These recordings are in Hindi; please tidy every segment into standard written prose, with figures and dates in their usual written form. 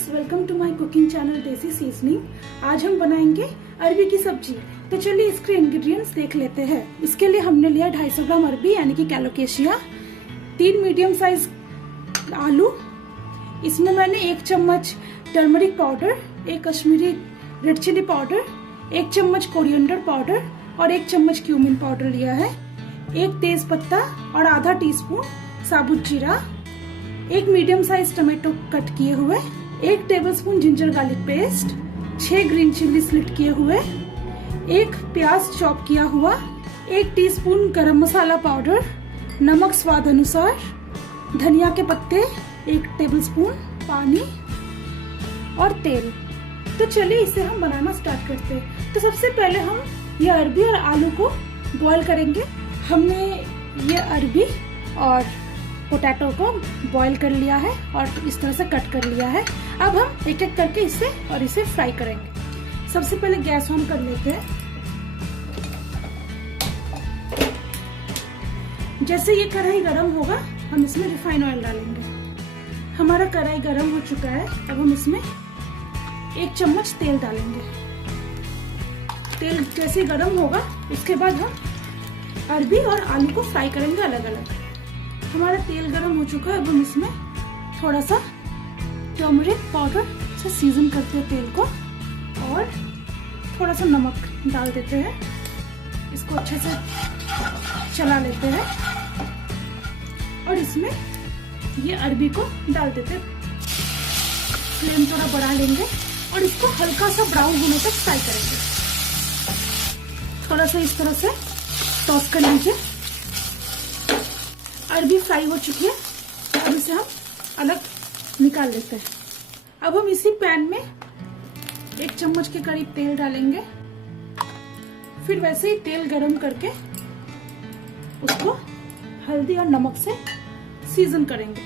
Friends, welcome to my cooking channel Desi Seasoning. आज हम बनाएंगे अरबी की सब्जी। तो चलिए इसके इंग्रेडिएंट्स देख लेते हैं। इसके लिए हमने लिया 250 ग्राम अरबी यानी कि कैलोकेशिया, 3 मीडियम साइज आलू। इसमें मैंने 1 चम्मच turmeric powder, 1 Kashmiri red chilli powder, 1 चम्मच कोरिएंडर पाउडर और 1 चम्मच क्यूमिन पाउडर लिया है, 1 तेज पत्ता और आधा टीस्पून साबुत जीरा, 1 मीडियम साइज टमाटो कट किए हुए, 1 tablespoon ginger garlic paste, 6 green chilli slit किए हुए, 1 प्याज चॉप किया हुआ, 1 टीस्पून गरम मसाला पाउडर, नमक स्वाद अनुसार, धनिया के पत्ते 1 टेबलस्पून, पानी और तेल। तो चलिए इसे हम बनाना स्टार्ट करते हैं। तो सबसे पहले हम ये अरबी और आलू को बॉईल करेंगे। हमने ये अरबी और पोटैटो को बॉईल कर लिया है और इस तरह से कट कर लिया है। अब हम एक एक करके इसे फ्राई करेंगे। सबसे पहले गैस ऑन कर लेते हैं। जैसे ये कढ़ाई गरम होगा हम इसमें रिफाइन ऑयल डालेंगे। हमारा कढ़ाई गरम हो चुका है। अब हम इसमें 1 चम्मच तेल डालेंगे। तेल जैसे गरम होगा उसके बाद हम अरबी और आलू को फ्राई करेंगे अलग अलग। हमारा तेल गरम हो चुका है। अब हम इसमें थोड़ा सा टर्मरिक पाउडर से सीजन करते हैं तेल को और थोड़ा सा नमक डाल देते हैं। इसको अच्छे से चला लेते हैं और इसमें ये अरबी को डाल देते हैं। फ्लेम थोड़ा बढ़ा लेंगे और इसको हल्का सा ब्राउन होने तक फ्राई करेंगे। थोड़ा सा इस तरह से टॉस कर लीजिए। अरबी फ्राई हो चुकी है। अब इसे हम अलग निकाल लेते हैं। अब हम इसी पैन में 1 चम्मच के करीब तेल डालेंगे। फिर वैसे ही तेल गरम करके उसको हल्दी और नमक से सीजन करेंगे।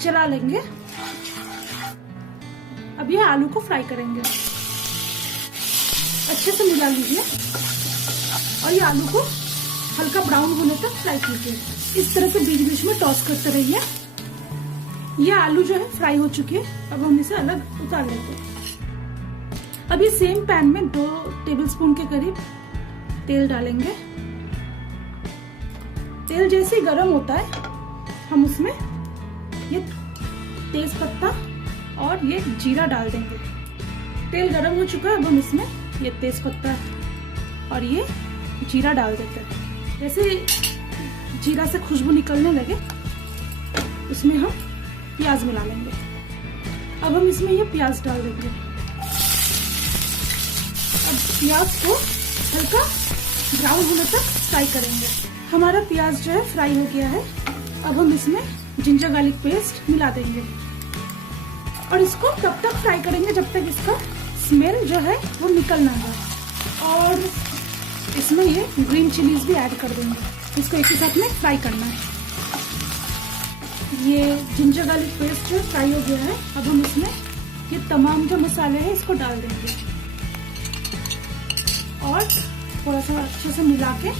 चला लेंगे। अब ये आलू को फ्राई करेंगे। अच्छे से मिला लीजिए और ये आलू को हल्का ब्राउन होने तक फ्राई कीजिए। इस तरह से बीच बीच में टॉस करते रहिए। ये आलू जो है फ्राई हो चुकी है। अब हम इसे अलग उतार लेते हैं। अब ये सेम पैन में 2 टेबलस्पून के करीब तेल डालेंगे। तेल जैसे ही गर्म होता है हम उसमें ये तेज पत्ता और ये जीरा डाल देंगे। तेल गर्म हो चुका है। अब हम इसमें ये तेज पत्ता और ये जीरा डाल देते हैं। जैसे जीरा से खुशबू निकलने लगे उसमें हम प्याज मिला लेंगे। अब हम इसमें ये प्याज डाल देंगे। अब प्याज को हल्का ब्राउन होने तक फ्राई करेंगे। हमारा प्याज जो है फ्राई हो गया है। अब हम इसमें जिंजर गार्लिक पेस्ट मिला देंगे और इसको तब तक फ्राई करेंगे जब तक इसका स्मेल जो है वो निकल ना जाए। और इसमें ये ग्रीन चिलीज भी ऐड कर देंगे। इसको एक ही साथ में फ्राई करना है। ये जिंजर गार्लिक पेस्ट जो फ्राई हो गया है। अब हम इसमें ये तमाम जो मसाले हैं इसको डाल देंगे और थोड़ा सा अच्छे से मिला के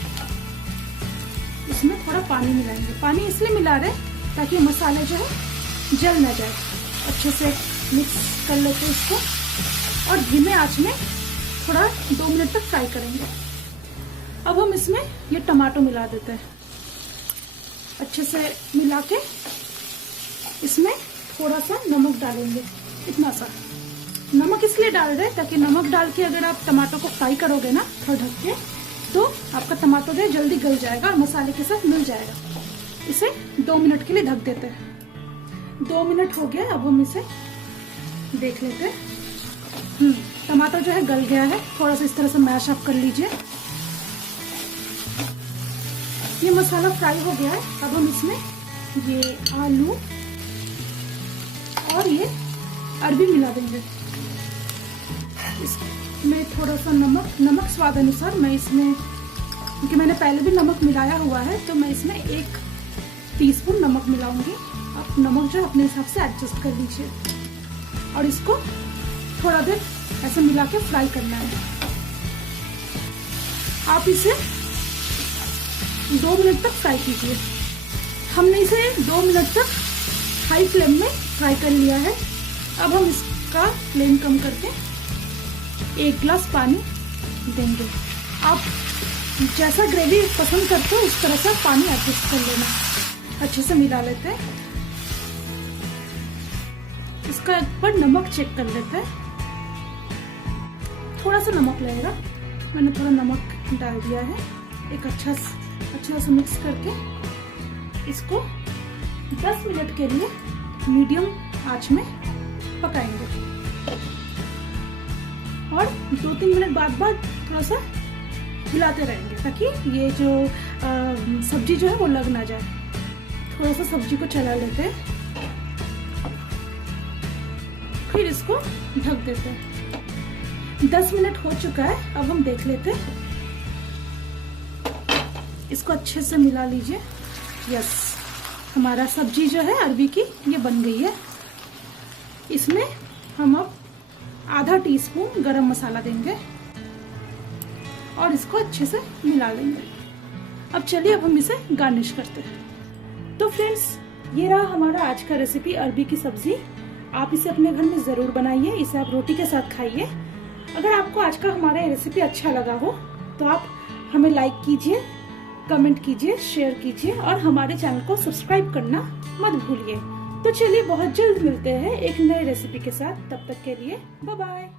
इसमें थोड़ा पानी मिलाएंगे। पानी इसलिए मिला रहे ताकि मसाले जो है जल ना जाए। अच्छे से मिक्स कर लेते हैं इसको और धीमे आंच में थोड़ा 2 मिनट तक फ्राई करेंगे। अब हम इसमें ये टमाटो मिला देते हैं। अच्छे से मिला के इसमें थोड़ा सा नमक डालेंगे। इतना सा नमक इसलिए डाल रहे हैं ताकि नमक डाल के अगर आप टमाटो को फ्राई करोगे ना थोड़ा ढक के तो आपका टमाटो जो है जल्दी गल जाएगा और मसाले के साथ मिल जाएगा। इसे 2 मिनट के लिए ढक देते हैं। 2 मिनट हो गया। अब हम इसे देख लेते हैं। टमाटर जो है गल गया है। थोड़ा सा इस तरह से मैश अप कर लीजिए। ये मसाला फ्राई हो गया है। अब हम इसमें ये आलू और ये अरबी मिला देंगे। इसमें थोड़ा सा नमक स्वाद अनुसार। मैं इसमें क्योंकि मैंने पहले भी नमक मिलाया हुआ है तो मैं इसमें 1 टीस्पून नमक मिलाऊंगी। आप नमक जो अपने हिसाब से एडजस्ट कर लीजिए और इसको थोड़ा देर ऐसे मिला के फ्राई करना है। आप इसे 2 मिनट तक फ्राई कीजिए। हमने इसे 2 मिनट तक हाई फ्लेम में फ्राई कर लिया है। अब हम इसका फ्लेम कम करके 1 गिलास पानी देंगे। आप जैसा ग्रेवी पसंद करते हो उस तरह से पानी एडजस्ट कर लेना। अच्छे से मिला लेते हैं। इसका एक बार नमक चेक कर लेते हैं। थोड़ा सा नमक लगेगा, मैंने थोड़ा नमक डाल दिया है। एक अच्छा से मिक्स करके इसको 10 मिनट के लिए मीडियम आंच में पकाएंगे और 2-3 मिनट बाद थोड़ा सा हिलाते रहेंगे ताकि ये जो सब्जी जो है वो लग ना जाए। थोड़ा सा सब्जी को चला लेते हैं, फिर इसको ढक देते हैं। 10 मिनट हो चुका है। अब हम देख लेते हैं। इसको अच्छे से मिला लीजिए। यस, हमारा सब्जी जो है अरबी की ये बन गई है। इसमें हम अब आधा टीस्पून गरम मसाला देंगे और इसको अच्छे से मिला लेंगे। अब चलिए अब हम इसे गार्निश करते हैं। तो फ्रेंड्स, ये रहा हमारा आज का रेसिपी अरबी की सब्जी। आप इसे अपने घर में जरूर बनाइए। इसे आप रोटी के साथ खाइए। अगर आपको आज का हमारा ये रेसिपी अच्छा लगा हो तो आप हमें लाइक कीजिए, कमेंट कीजिए, शेयर कीजिए और हमारे चैनल को सब्सक्राइब करना मत भूलिए। तो चलिए बहुत जल्द मिलते हैं एक नए रेसिपी के साथ। तब तक के लिए बाय बाय।